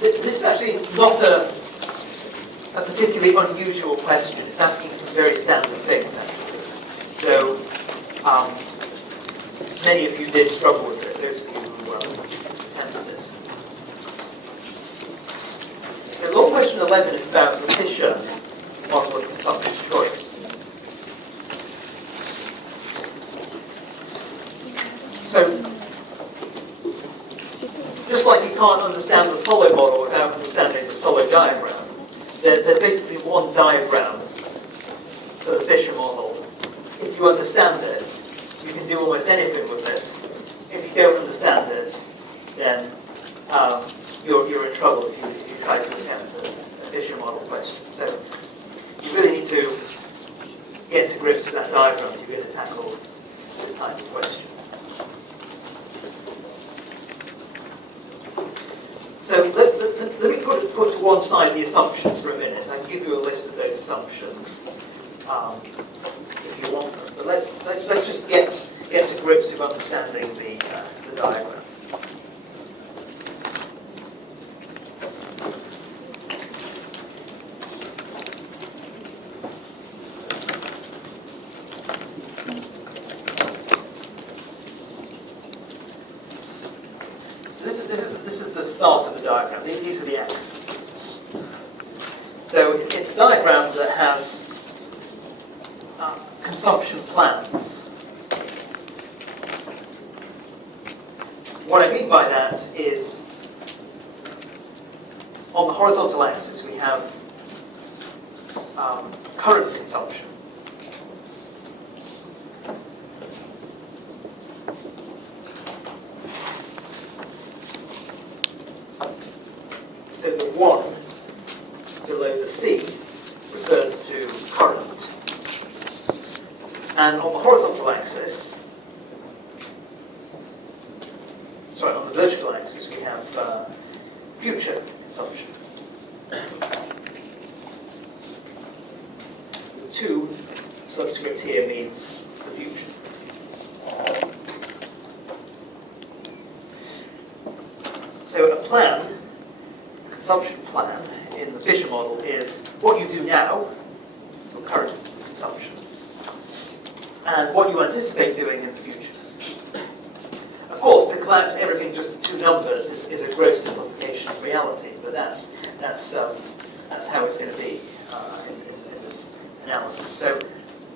This is actually not a particularly unusual question. It's asking some very standard things, actually. So, many of you did struggle with it, those of you who attempted it. So, law question 11 is about the Fisher model of consumption choice. So, just like you can't understand the Solow model without understanding the Solow diagram, there's basically one diagram for the Fisher model. If you understand it, you can do almost anything with it. If you don't understand it, then you're in trouble if you try to attempt a Fisher model question. So you really need to get to grips with that diagram if you're going to tackle this type of question. So let me put to one side the assumptions for a minute. I can give you a list of those assumptions if you want them. But let's just get to grips with understanding the diagram. This is the start of the diagram. These are the axes. So it's a diagram that has consumption plans. What I mean by that is, on the horizontal axis we have current consumption. So the 1 below the C refers to current. And on the horizontal axis, on the vertical axis, we have future consumption. The 2 subscript here means the future. So a plan, consumption plan in the Fisher model is what you do now, your current consumption, and what you anticipate doing in the future. Of course, to collapse everything just to 2 numbers is a gross simplification of reality, but that's how it's going to be in this analysis. So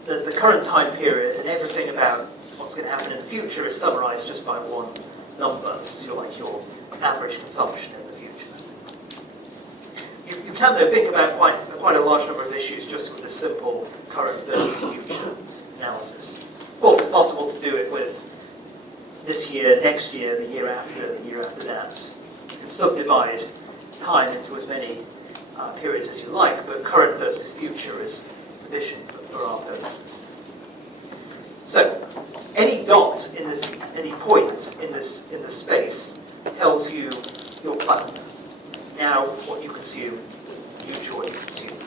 the current time period and everything about what's going to happen in the future is summarized just by 1 number. This is your average consumption in the future. You can, though, think about quite a large number of issues just with a simple current versus future analysis. Of course, it's possible to do it with this year, next year, the year after that. You can subdivide time into as many periods as you like, but current versus future is sufficient for our purposes. So, any dot in this, any point in this space tells you your plan. Now, what you consume, future what you consume.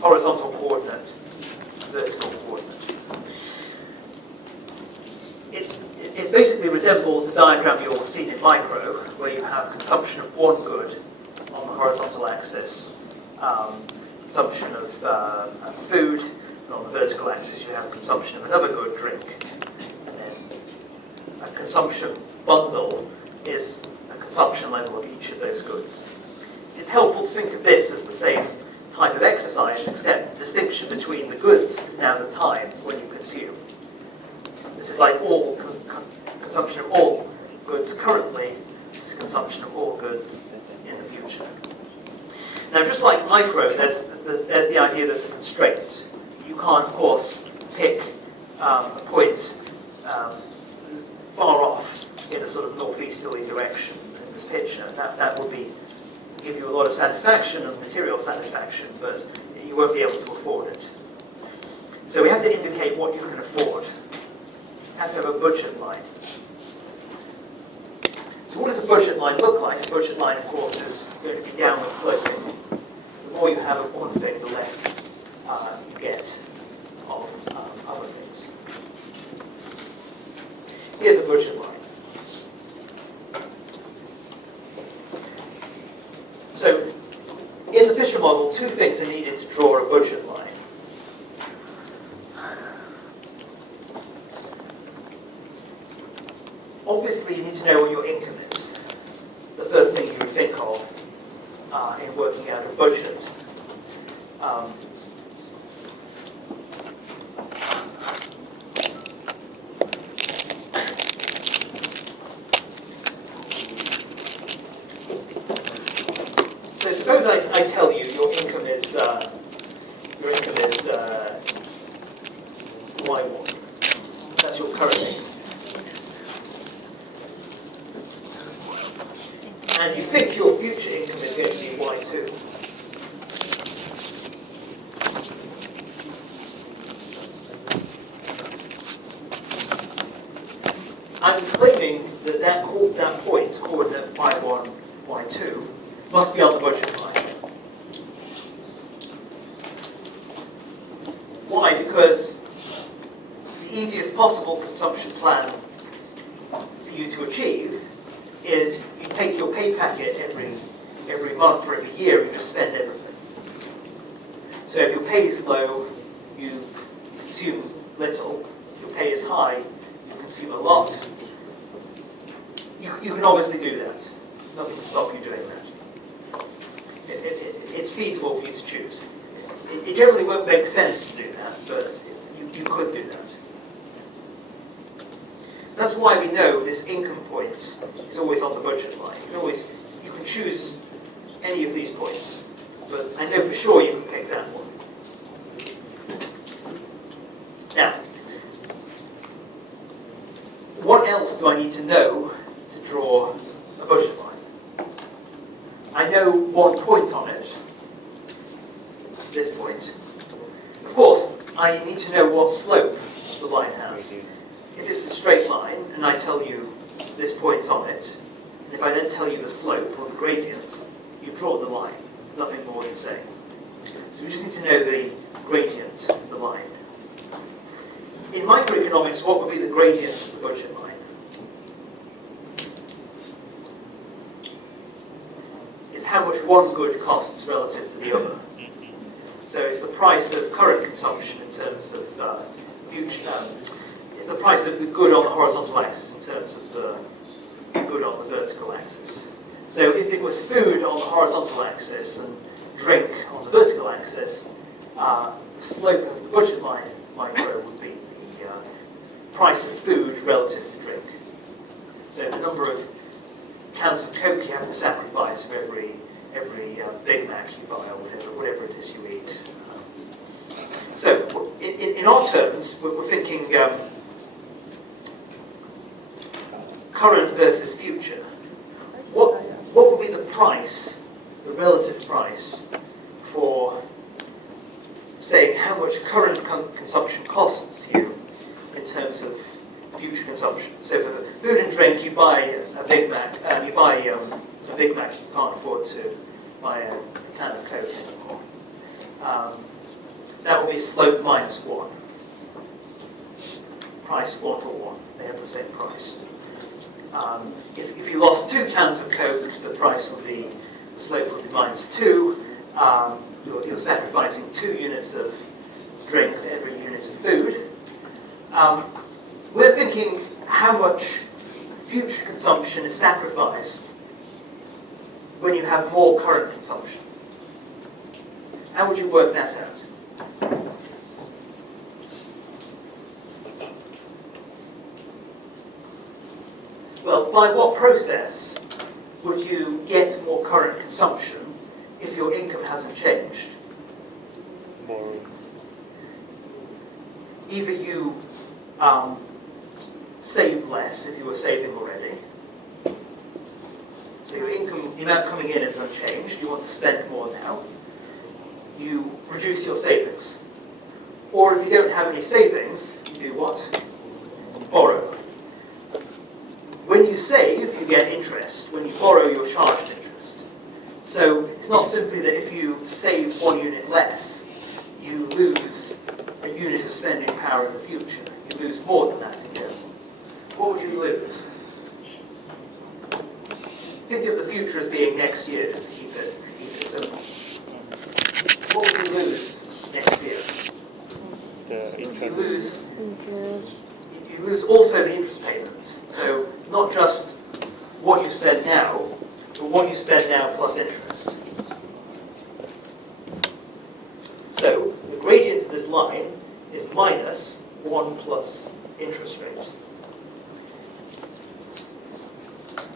Horizontal coordinate, vertical coordinate. It basically resembles the diagram you'll have seen in micro, where you have consumption of 1 good on the horizontal axis, consumption of food, and on the vertical axis you have consumption of another good, drink. And then a consumption bundle is a consumption level of each of those goods. It's helpful to think of this as the same type of exercise, except the distinction between the goods is now the time when you consume. This is like all consumption of all goods currently, this is consumption of all goods in the future. Now, just like micro, there's the idea there's a constraint. You can't, of course, pick a point far off in a sort of northeasterly direction in this picture. That would give you a lot of satisfaction and material satisfaction, but you won't be able to afford it. So we have to indicate what you can afford. You have to have a budget line. So what does a budget line look like? A budget line, of course, is going to be downward sloping. The more you have of one thing, the less you get of other things. Here's a budget line. model, two things are needed to draw a budget line. Obviously, you need to know what your income is. It's the first thing you would think of in working out a budget. So suppose I tell you your income is Y1. That's your current income. And you think your future income is going to be Y2. I'm claiming that that point, coordinate Y1, Y2, must be on the budget line. Why? Because the easiest possible consumption plan for you to achieve is you take your pay packet every month or every year and just spend everything. So if your pay is low, you consume little. If your pay is high, you consume a lot. You can obviously do that. Nothing can stop you doing that. It's feasible for you to choose. It generally won't make sense to do that, but you could do that. So that's why we know this income point is always on the budget line. You can choose any of these points, but I know for sure you can pick that one. Now, what else do I need to know to draw a budget line? I know one point on it, this point. Of course, I need to know what slope the line has. If it's a straight line, and I tell you this point's on it, and if I then tell you the slope or the gradient, you've drawn the line. There's nothing more to say. So we just need to know the gradient of the line. In microeconomics, what would be the gradient of the budget line? It's how much one good costs relative to the other. So it's the price of current consumption in terms of future. It's the price of the good on the horizontal axis in terms of the good on the vertical axis. So if it was food on the horizontal axis and drink on the vertical axis, the slope of the budget line micro would be the price of food relative to drink. So the number of cans of Coke you have to sacrifice for every Big Mac you buy or whatever it is you eat. So in our terms, we're thinking current versus future. What would be the price, the relative price, for saying how much current consumption costs you in terms of future consumption? So for food and drink, you buy a Big Mac, you buy a Big Mac, you can't afford to buy a can of Coke anymore. That will be slope -1. Price 1 for 1. They have the same price. If you lost 2 cans of Coke, the slope would be -2. You're sacrificing 2 units of drink for every unit of food. We're thinking how much future consumption is sacrificed when you have more current consumption. How would you work that out? Well, by what process would you get more current consumption if your income hasn't changed? Borrow. Either you save less if you were saving already. So your income, the amount coming in is unchanged. You want to spend more now. You reduce your savings. Or if you don't have any savings, you do what? Borrow. When you save, you get interest. When you borrow, you're charged interest. So it's not simply that if you save 1 unit less, you lose a unit of spending power in the future. You lose more than that again. What would you lose? Think of the future as being next year, just to keep it simple. what would you lose next year? The You interest. lose also the interest payment. So not just what you spend now, but what you spend now plus interest. So the gradient of this line is minus 1 plus interest rate.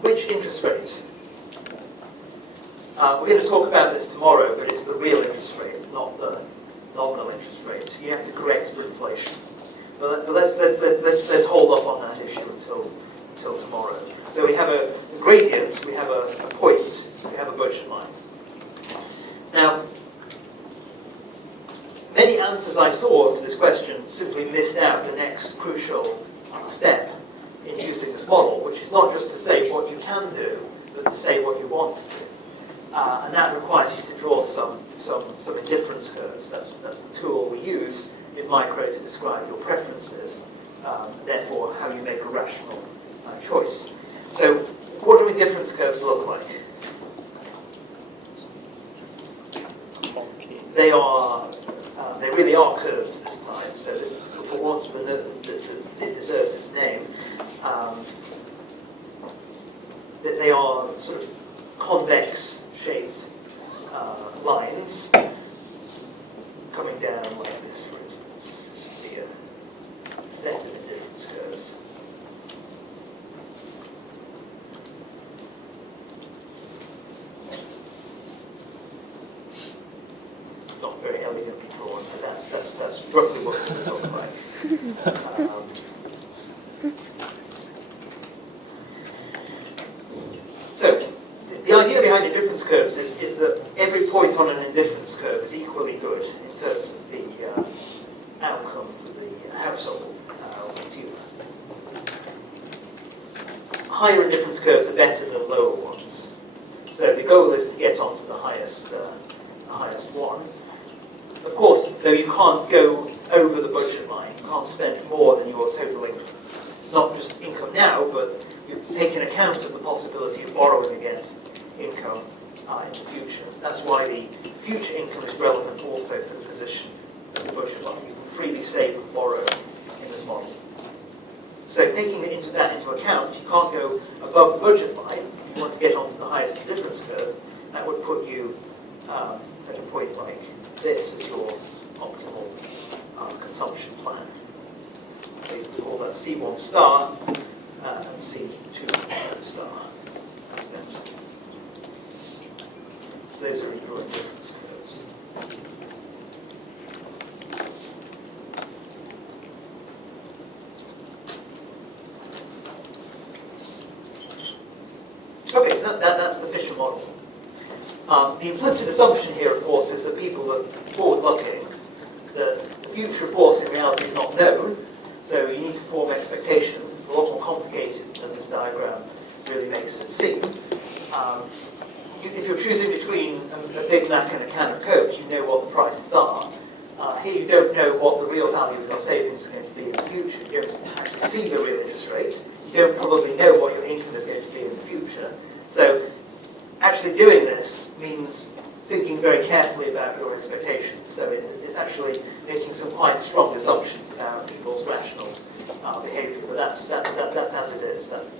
Which interest rate? We're going to talk about this tomorrow, but it's the real interest rate, not the nominal interest rate. You have to correct for inflation. But let's hold off on that issue until tomorrow. So we have a gradient, we have a point, we have a budget line. Now, many answers I saw to this question simply missed out the next crucial step in using this model, which is not just to say what you can do, but to say what you want to do. And that requires you to draw some indifference curves. That's the tool we use in micro to describe your preferences, therefore how you make a rational choice. So what do indifference curves look like? They really are curves this time, so this, for once it deserves its name. They are sort of convex-shaped lines coming down like this, for instance. This would be a set of indifference curves. Not very elegantly drawn, but that's roughly what it would look like. So, the idea behind indifference curves is that every point on an indifference curve is equally good in terms of the outcome for the household consumer. Higher indifference curves are better than lower ones. So the goal is to get onto the highest one. Of course, though, you can't go over the budget line. You can't spend more than your total income. Not just income now, but you take an account of the possibility of borrowing against income in the future. That's why the future income is relevant also for the position of the budget line. You can freely save and borrow in this model. So taking that into account, you can't go above the budget line. If you want to get onto the highest difference curve, that would put you at a point like this as your optimal consumption plan. So you call that C1 star and C2 star. So those are your indifference curves. Okay, so that's the Fisher model. The implicit assumption here, of course, is that people are forward-looking, that the future, of course, in reality is not known, so you need to form expectations. It's a lot more complicated than this diagram really makes it seem. If you're choosing between a Big Mac and a can of Coke, you know what the prices are. Here you don't know what the real value of your savings is going to be in the future. You don't actually see the real interest rate. You don't probably know what your income is going to be in the future. So actually doing this means thinking very carefully about your expectations. So it's actually making some quite strong assumptions about people's rational behaviour. But that's as it is. That's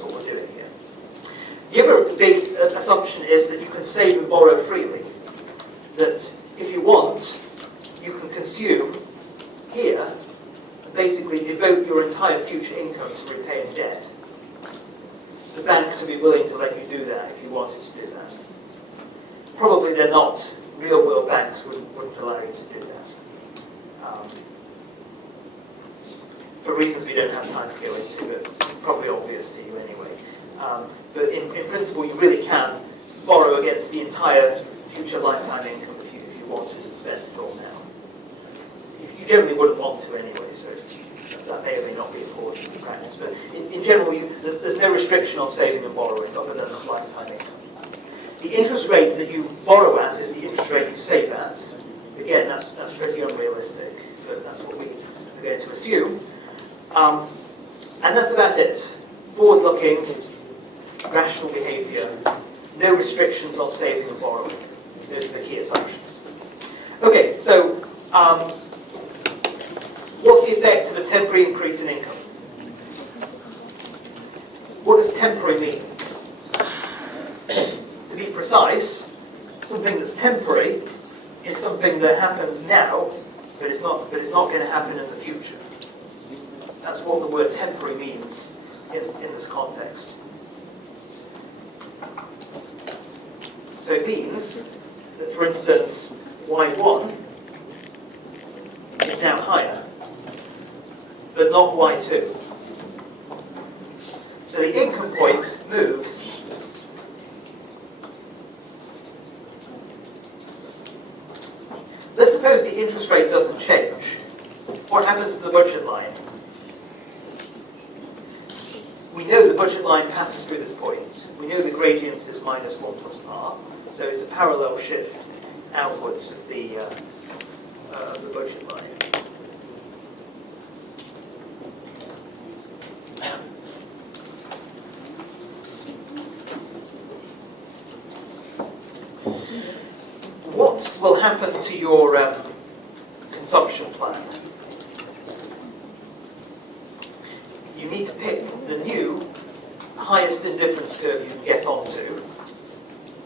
what we're doing here. The other big assumption is that you can save and borrow freely. That if you want, you can consume here and basically devote your entire future income to repaying debt. The banks would be willing to let you do that if you wanted to do that. Probably they're not. Real world banks wouldn't allow you to do that. For reasons we don't have time to go into, but probably obvious to you anyway. But in principle, you really can borrow against the entire future lifetime income if you wanted to spend it all now. You generally wouldn't want to anyway, so that may or may not be important in practice. But in general, there's no restriction on saving and borrowing other than the lifetime income. The interest rate that you borrow at is the interest rate you save at. Again, that's pretty unrealistic, but that's what we are going to assume. And that's about it. Forward-looking, rational behaviour, no restrictions on saving and borrowing. Those are the key assumptions. Okay, so what's the effect of a temporary increase in income? What does temporary mean? To be precise, something that's temporary is something that happens now, but it's not going to happen in the future. That's what the word temporary means in this context. So it means that, for instance, Y1 is now higher, but not Y2. So the income point moves Let's suppose the interest rate doesn't change. What happens to the budget line? We know the budget line passes through this point. We know the gradient is minus 1 plus r, so it's a parallel shift outwards of the budget line. What will happen to your consumption plan? You need to pick the new highest indifference curve you can get onto,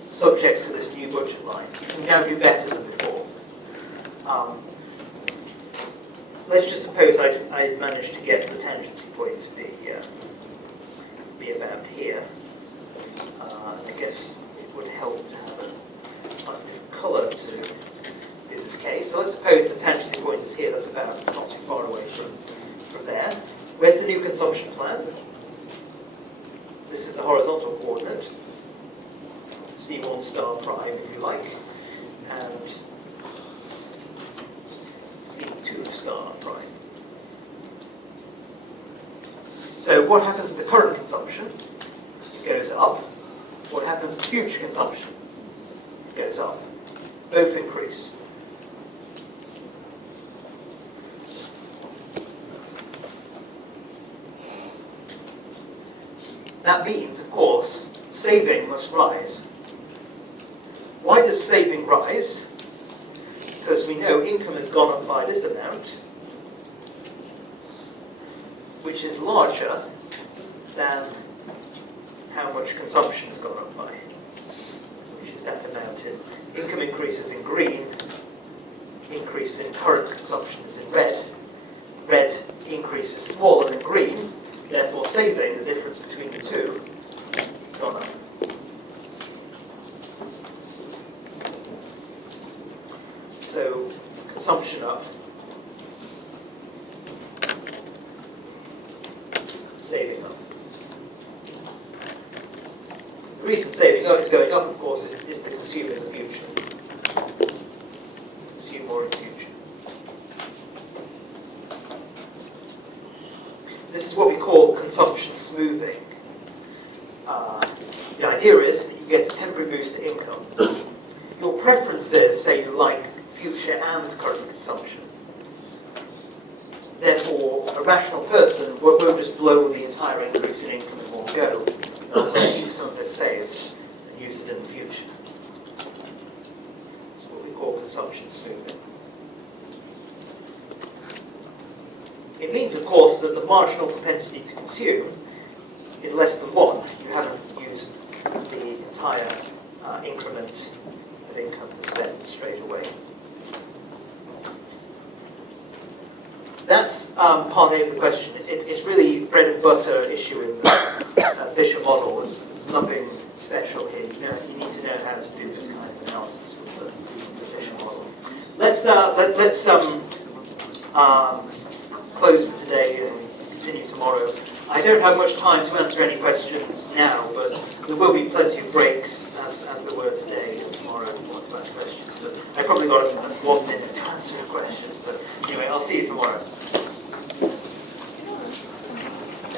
subject to this new budget line. You can now do better than before. Let's just suppose I managed to get the tangency point to be about here. I guess it would help to have a slightly colour to in this case. So let's suppose the tangency point is here. It's not too far away from there. Where's the new consumption plan? This is the horizontal coordinate, C1 star prime, if you like, and C2 star prime. So what happens to the current consumption? It goes up. What happens to future consumption? It goes up. Both increase. That means, of course, saving must rise. Why does saving rise? Because we know income has gone up by this amount, which is larger than how much consumption has gone up by, which is that amount in income increases in green, increase in current consumption is in red. Red increase is smaller than green, therefore saving, the difference between the two, has gone up. So consumption up, saving up. The reason saving up is going up, of course, is to consume in the future. Consume more in the future. This is what we call consumption smoothing. The idea is that you get a temporary boost to income. Your preferences say you like future and current consumption. Therefore, a rational person won't just blow the entire increase in income in one go. They'll keep some of it saved and use it in the future. That's what we call consumption smoothing. It means, of course, that the marginal propensity to consume is less than 1. You haven't used the entire increment of income to spend straight away. That's part A of the question. It's really bread and butter issue in the Fisher model. There's nothing special here. You need to know how to do this kind of analysis with the Fisher model. Let's close for today and continue tomorrow. I don't have much time to answer any questions now, but there will be plenty of breaks as there were today and tomorrow if you want to ask questions. But I probably got 1 minute to answer your questions. But anyway, I'll see you tomorrow.